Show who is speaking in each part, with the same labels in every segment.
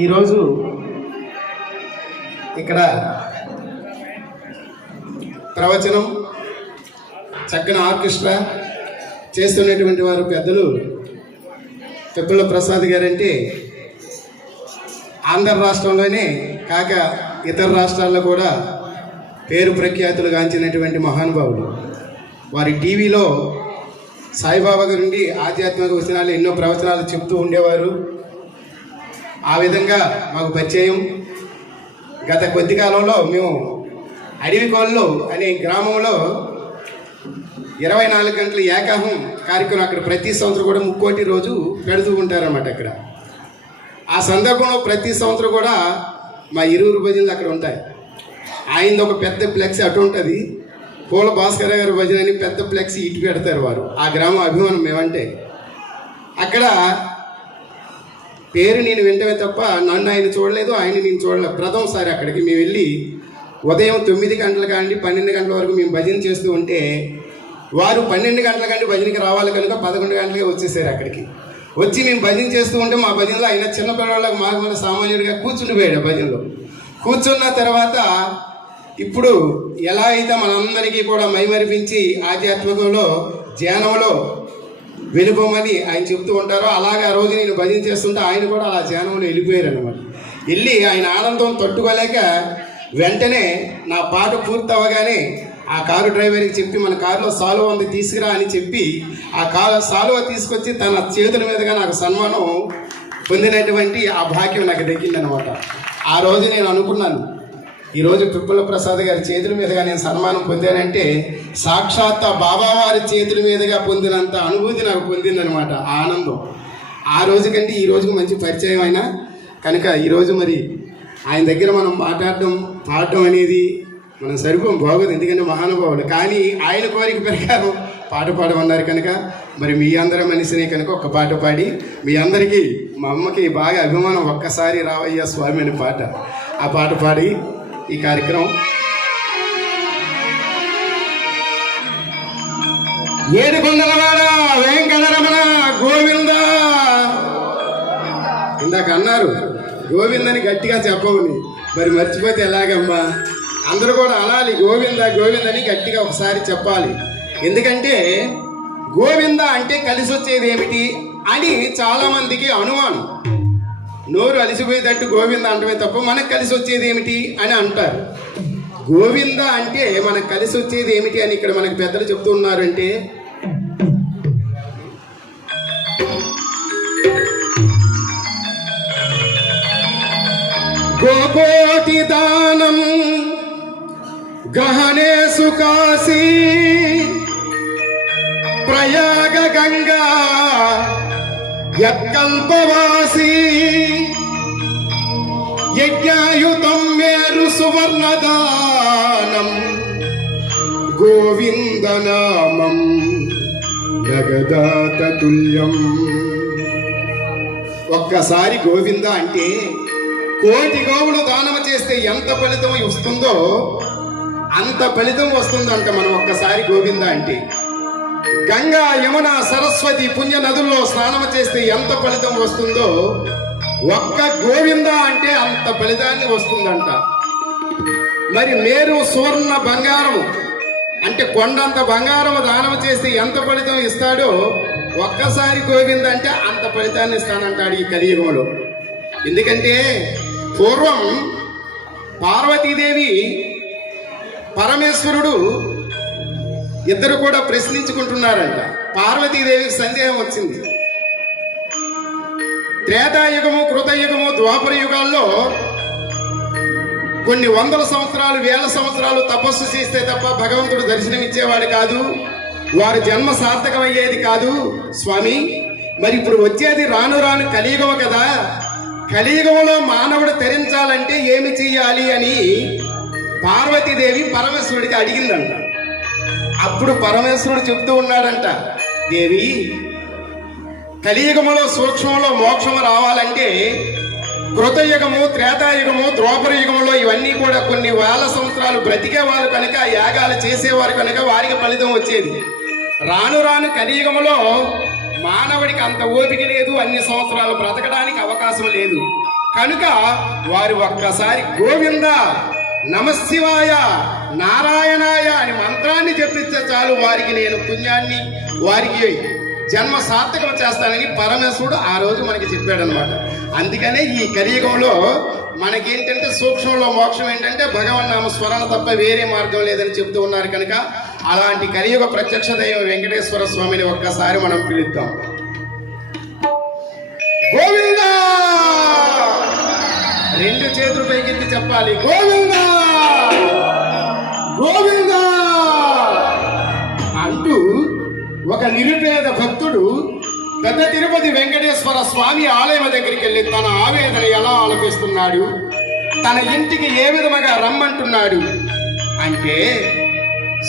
Speaker 1: ఈరోజు ఇక్కడ ప్రవచనం చక్కని ఆర్కెస్ట్రా చేస్తున్నటువంటి వారు పెద్దలు పెప్పుల ప్రసాద్ గారంటే ఆంధ్ర రాష్ట్రంలోనే కాక ఇతర రాష్ట్రాల్లో కూడా పేరు ప్రఖ్యాతులు గాంచినటువంటి మహానుభావులు. వారి టీవీలో సాయిబాబా గురించి ఆధ్యాత్మిక వచనాలు ఎన్నో ప్రవచనాలు చెప్తూ ఉండేవారు. ఆ విధంగా మాకు పరిచయం. గత కొద్ది కాలంలో మేము అడవికోళ్ళు అనే గ్రామంలో ఇరవై నాలుగు గంటల ఏకాహం కార్యక్రమం అక్కడ ప్రతి సంవత్సరం కూడా ముక్కోటి రోజు పెడుతూ ఉంటారన్నమాట అక్కడ. ఆ సందర్భంలో ప్రతి సంవత్సరం కూడా మా ఇరువురు భజనలు అక్కడ ఉంటాయి. ఆయనది ఒక పెద్ద ఫ్లెక్స్ అటు ఉంటుంది. పూల భాస్కర్ గారి భజన అని పెద్ద ఫ్లెక్స్ ఇటు పెడతారు వారు. ఆ గ్రామ అభిమానం మేమంటే. అక్కడ పేరు నేను వింటమే తప్ప నన్ను ఆయన చూడలేదు ఆయన నేను చూడలేదు ప్రథమసారి అక్కడికి మేము వెళ్ళి ఉదయం తొమ్మిది గంటల కాండి పన్నెండు గంటల వరకు మేము భజన చేస్తూ ఉంటే వారు పన్నెండు గంటల కంటే భజనకి రావాలి కనుక పదకొండు గంటలకే వచ్చేసారు అక్కడికి. వచ్చి మేము భజన చేస్తూ ఉంటే మా భజనలో ఆయన చిన్న పిల్లవాళ్ళకి మాకు మన సామాన్యుడిగా కూర్చుండిపోయాడు భజనలో. కూర్చున్న తర్వాత ఇప్పుడు ఎలా అయితే మనందరికీ కూడా మైమరిపించి ఆధ్యాత్మికంలో ధ్యానంలో వెళ్ళిపోమని ఆయన చెప్తూ ఉంటారో అలాగే ఆ రోజు నేను భజన చేస్తుంటే ఆయన కూడా అలా ధ్యానంలో వెళ్ళిపోయారు అనమాట వెళ్ళి ఆయన ఆనందం తట్టుకోలేక వెంటనే నా పాట పూర్తి అవ్వగానే ఆ కారు డ్రైవర్కి చెప్పి మన కారులో సాలువ ఉంది తీసుకురా అని చెప్పి ఆ కారు సాలువ తీసుకొచ్చి తన చేతుల మీదుగా నాకు సన్మానం పొందినటువంటి ఆ భాగ్యం నాకు దక్కిందనమాట ఆ రోజు నేను అనుకున్నాను ఈరోజు పిప్పుల ప్రసాద్ గారి చేతుల మీదుగా నేను సన్మానం పొందానంటే సాక్షాత్ ఆ బాబావారి చేతుల మీదుగా పొందినంత అనుభూతి నాకు పొందిందనమాట ఆనందం. ఆ రోజు కంటే ఈ రోజుకు మంచి పరిచయం అయినా కనుక ఈరోజు మరి ఆయన దగ్గర మనం మాట్లాడడం పాడడం అనేది మనం సరిపోం బాగోదు ఎందుకంటే మహానుభావుడు. కానీ ఆయన కోరిక ప్రకారం పాట పాడమన్నారు కనుక మరి మీ అందరి మనిషిని కనుక ఒక పాట పాడి మీ అందరికీ మా అమ్మకి బాగా అభిమానం ఒక్కసారి రావయ్య స్వామి అనే పాట. ఆ పాట పాడి ఈ కార్యక్రమం. ఏడుకొండలవాడ వెంకటరమణ గోవింద. ఇందాక అన్నారు గోవిందని గట్టిగా చెప్పవుని. మరి మర్చిపోతే ఎలాగమ్మా? అందరూ కూడా అనాలి గోవింద గోవిందని గట్టిగా ఒకసారి చెప్పాలి. ఎందుకంటే గోవింద అంటే కలిసి వచ్చేది ఏమిటి అని చాలామందికి అనుమానం. నోరు అలిసిపోయేటట్టు గోవింద అంటమే తప్ప మనకు కలిసి వచ్చేది ఏమిటి అని అంటారు. గోవింద అంటే మనకు కలిసి వచ్చేది ఏమిటి అని ఇక్కడ మనకు పెద్దలు చెప్తూ ఉన్నారంటే గోకోటి దానం గహనే సుకాశీ ప్రయాగ గంగా యత్కంపవాసి. యజ్ఞాయుతం మేరు సువర్ణదానం గోవిందనామం జగదాతతుల్యం. ఒక్కసారి గోవింద అంటే కోటి గోవులు దానం చేస్తే ఎంత ఫలితం వస్తుందో అంత ఫలితం వస్తుందంట మనం ఒక్కసారి గోవింద అంటే. గంగా యమున సరస్వతి పుణ్య నదుల్లో స్నానం చేస్తే ఎంత ఫలితం వస్తుందో? ఒక్క గోవింద అంటే అంత ఫలితాన్ని వస్తుందంట. మరి మేరు సువర్ణ బంగారం అంటే కొండంత బంగారం దానం చేస్తే ఎంత ఫలితం ఇస్తాడో? ఒక్కసారి గోవింద అంటే అంత ఫలితాన్ని ఇస్తానంటాడు ఈ కలియుగంలో. ఎందుకంటే పూర్వం పార్వతీదేవి పరమేశ్వరుడు ఇద్దరు కూడా ప్రశ్నించుకుంటున్నారంట. పార్వతీదేవికి సందేహం వచ్చింది. త్రేతాయుగము కృతయుగము ద్వాపర యుగాల్లో కొన్ని వందల సంవత్సరాలు వేల సంవత్సరాలు తపస్సు చేస్తే తప్ప భగవంతుడు దర్శనమిచ్చేవాడు కాదు. వారి జన్మ సార్థకమయ్యేది కాదు. స్వామి మరి ఇప్పుడు వచ్చేది రాను రాను కలియుగము కదా. కలియుగంలో మానవుడు తరించాలంటే ఏమి చెయ్యాలి అని పార్వతీదేవి పరమేశ్వరుడికి అడిగిందంట. అప్పుడు పరమేశ్వరుడు చెప్తూ ఉన్నాడంట దేవి కలియుగములో సూక్ష్మంలో మోక్షము రావాలంటే కృతయుగము త్రేతాయుగము ద్రోపరయుగములో ఇవన్నీ కూడా కొన్ని వేల సంవత్సరాలు బ్రతికేవారు కనుక యాగాలు చేసేవారు కనుక వారికి ఫలితం వచ్చేది. రాను రాను కలియుగములో మానవుడికి అంత ఓపిక లేదు అన్ని సంవత్సరాలు బ్రతకడానికి అవకాశం లేదు. కనుక వారు ఒక్కసారి గోవింద నమశివాయ నారాయణాయ అని మంత్రాన్ని చెప్పిస్తే చాలు వారికి నేను పుణ్యాన్ని వారికి జన్మ సార్థకం చేస్తానని పరమేశ్వరుడు ఆ రోజు మనకి చెప్పాడు అనమాట అందుకనే ఈ కలియుగంలో మనకేంటంటే సూక్ష్మంలో మోక్షం ఏంటంటే భగవన్నామ స్మరణ తప్ప వేరే మార్గం లేదని చెప్తూ ఉన్నారు కనుక అలాంటి కలియుగ ప్రత్యక్ష దైవం వెంకటేశ్వర స్వామిని ఒక్కసారి మనం పిలుద్దాం. గోవింద! రెండు చేతులు పైకెత్తి చెప్పాలి. గోవిందా! గోవింద! అంటూ ఒక నిరుపేద భక్తుడు పెద్ద తిరుపతి వెంకటేశ్వర స్వామి ఆలయం దగ్గరికి వెళ్ళి తన ఆవేదన ఎలా ఆలపిస్తున్నాడు తన ఇంటికి ఏ విధముగా రమ్మంటున్నాడు అంటే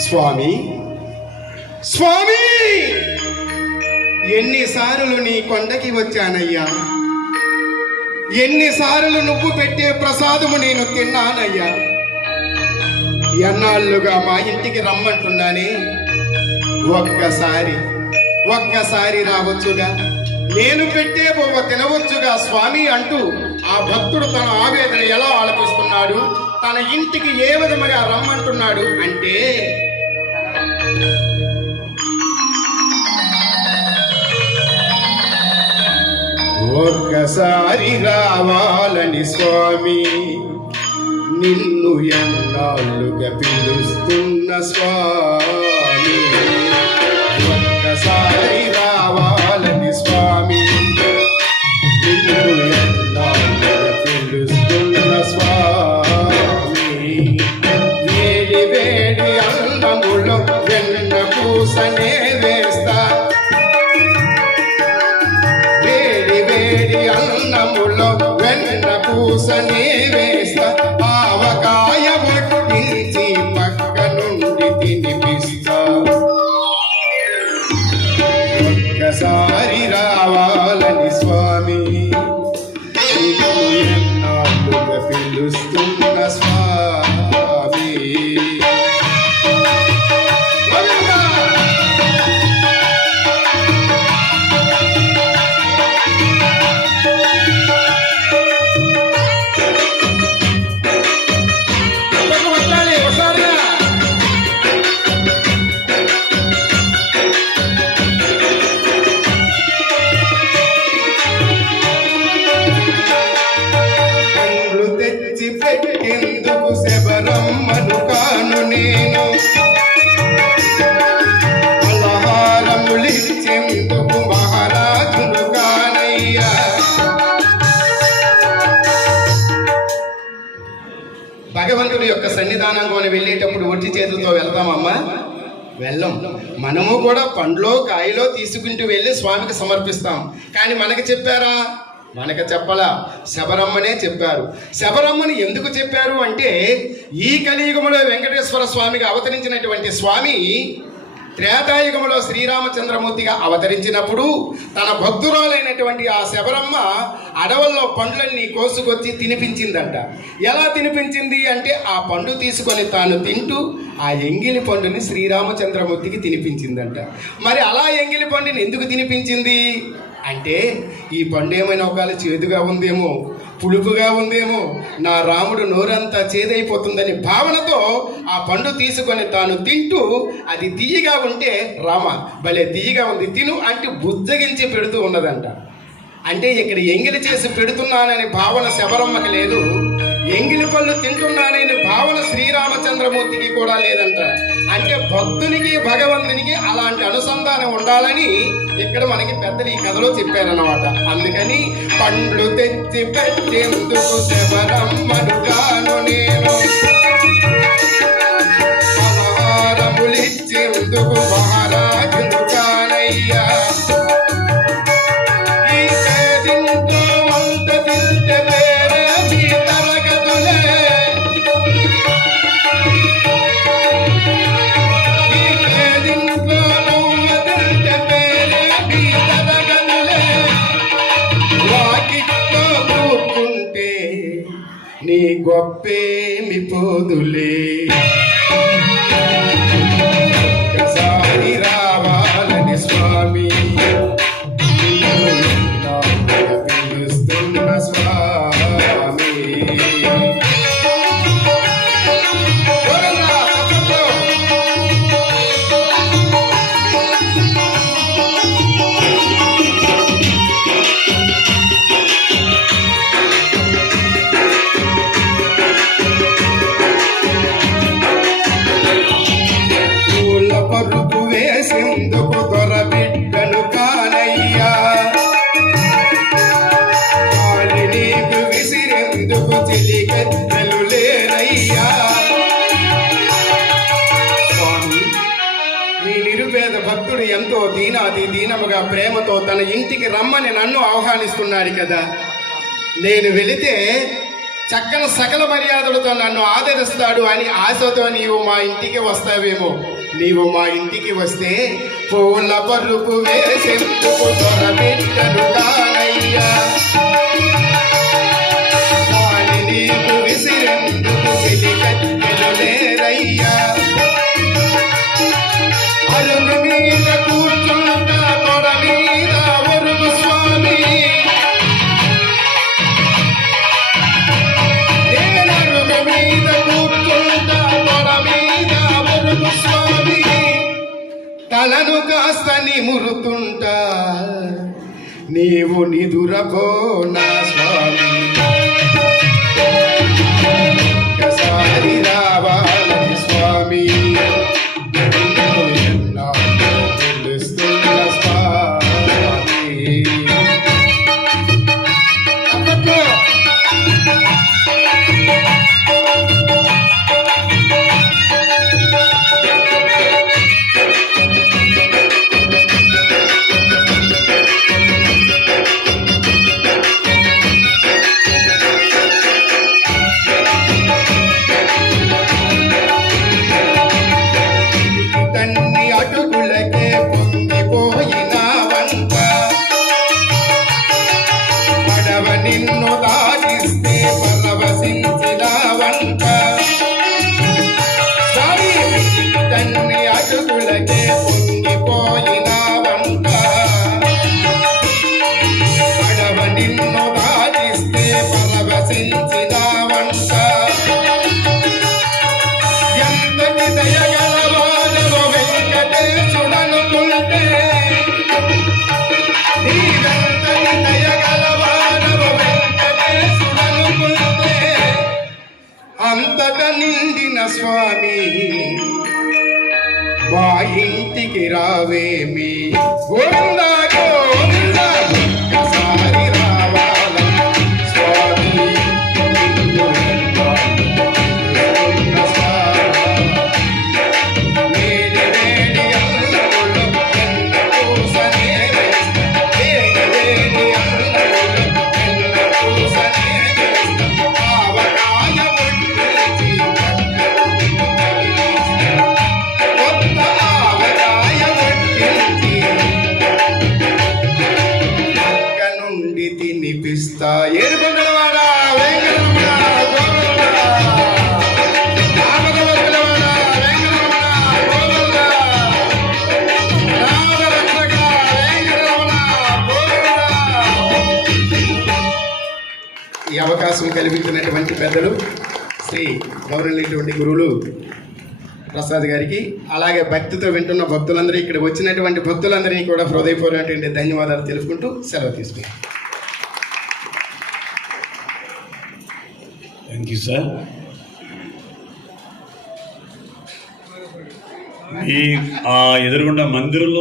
Speaker 1: స్వామి స్వామి ఎన్నిసార్లు నీ కొండకి వచ్చానయ్యా? ఎన్నిసార్లు నువ్వు పెట్టే ప్రసాదము నేను తిన్నానయ్యా? ఎన్నాళ్ళుగా మా ఇంటికి రమ్మంటున్నానే? ఒక్కసారి ఒక్కసారి రావచ్చుగా. నేను పెట్టే బొమ్మ తినవచ్చుగా స్వామి అంటూ ఆ భక్తుడు తన ఆవేదన ఎలా ఆలపిస్తున్నాడు? తన ఇంటికి ఏ విధముగా రమ్మంటున్నాడు అంటే ఒక్కసారి రావాలని స్వామి. నిన్ను ఎన్నాళ్ళుగా పిలుస్తున్న స్వామి? భగవంతుడి యొక్క సన్నిధానంలోని వెళ్ళేటప్పుడు ఒట్టి చేతులతో వెళ్తామమ్మా వెళ్ళం. మనము కూడా పండ్లో కాయలో తీసుకుంటూ వెళ్ళి స్వామికి సమర్పిస్తాం. కానీ మనకి చెప్పారా? మనకు చెప్పలా. శబరమ్మనే చెప్పారు. శబరమ్మని ఎందుకు చెప్పారు అంటే ఈ కలియుగంలో వెంకటేశ్వర స్వామిగా అవతరించినటువంటి స్వామి త్రేతాయుగంలో శ్రీరామచంద్రమూర్తిగా అవతరించినప్పుడు తన భక్తురాలైనటువంటి ఆ శబరమ్మ అడవుల్లో పండ్లన్నీ కోసుకొచ్చి తినిపించిందంట. ఎలా తినిపించింది అంటే ఆ పండు తీసుకొని తాను తింటూ ఆ ఎంగిలి పండుని శ్రీరామచంద్రమూర్తికి తినిపించిందంట. మరి అలా ఎంగిలి పండుని ఎందుకు తినిపించింది? అంటే ఈ పండు ఏమైనా ఒకవేళ చేదుగా ఉందేమో పులుపుగా ఉందేమో. నా రాముడు నోరంతా చేదైపోతుందని భావనతో ఆ పండు తీసుకొని తాను తింటూ అది తీయగా ఉంటే రామ భలే తీయగా ఉంది తిను అంటే బుజ్జగించి పెడుతూ ఉన్నదంట. అంటే ఇక్కడ ఎంగిలి చేసి పెడుతున్నానని భావన శబరమ్మకి లేదు. ఎంగిలి పళ్ళు తింటున్నానని భావన శ్రీరామచంద్రమూర్తికి కూడా లేదంట. అంటే భక్తునికి భగవంతునికి అలాంటి అనుసంధానం ఉండాలని ఇక్కడ మనకి పెద్దలు ఈ కథలో చెప్పారన్నమాట. అందుకని పండ్లు తెచ్చి పెట్టేందుకు శబరం మనుగా నీ గొప్పేమి పోదులే. భక్తుడు ఎంతో దీనాది దీనముగా ప్రేమతో తన ఇంటికి రమ్మని నన్ను ఆహ్వానిస్తున్నాడు కదా. నేను వెళితే చక్కని సకల మర్యాదలతో నన్ను ఆదరిస్తాడు అని ఆశతో నీవు మా ఇంటికి వస్తావేమో. నీవు మా ఇంటికి వస్తే పూల పరుపు వేసెందుకు త్వరపెట్టను నీవు నిదురపో స్వామి మా ఇంటికి రావేమి? గోవింద ఈ అవకాశం కల్పించినటువంటి పెద్దలు శ్రీ గౌరవనీయటువంటి గురువులు ప్రసాద్ గారికి అలాగే భక్తితో వింటున్న భక్తులందరూ ఇక్కడ వచ్చినటువంటి భక్తులందరినీ కూడా హృదయపూర్వకమైనటువంటి ధన్యవాదాలు తెలుపుకుంటూ సెలవు తీసుకుంటాం
Speaker 2: థ్యాంక్ యూ సార్ ఈ ఎదురుగుండా మందిరంలో